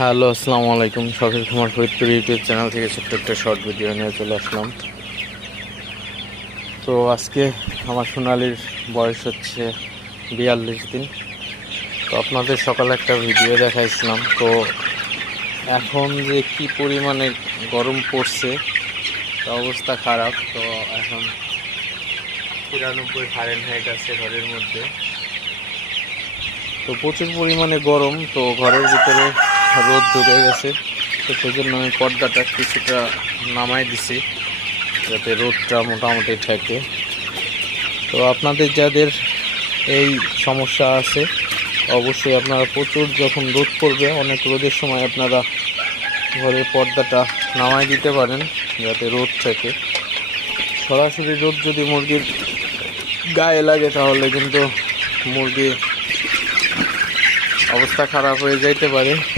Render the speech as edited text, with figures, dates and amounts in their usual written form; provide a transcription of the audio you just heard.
Hello, আসসালামু আলাইকুম। শখের খামার ফরিদপুর ইউটিউব চ্যানেল থেকে ছোট্ট একটা শর্ট ভিডিও নিয়ে চলে আসলাম। তো আজকে আমার সোনালির বয়স হচ্ছে 42 দিন। তো আপনাদের সকালে একটা ভিডিও দেখাইছিলাম। তো এখন যে কি পরিমাণে গরম পড়ছে, তো অবস্থা খারাপ। তো এখন 93 ফারেনহাইট আছে ঘরের মধ্যে। তো প্রচুর পরিমাণে গরম, তো ঘরের ভিতরে রোদ ঢুকে গেছে। তো সেজন্য আমি পর্দাটা কিছুটা নামাই দিছি যাতে রোদটা মোটামুটি থাকে। তো আপনাদের যাদের এই সমস্যা আছে, অবশ্যই আপনারা প্রচুর যখন রোদ পড়বে, অনেক রোদের সময় আপনারা ঘরের পর্দাটা নামাই দিতে পারেন যাতে রোদ থাকে। সরাসরি রোদ যদি মুরগির গায়ে লাগে তাহলে কিন্তু মুরগির অবস্থা খারাপ হয়ে যাইতে পারে।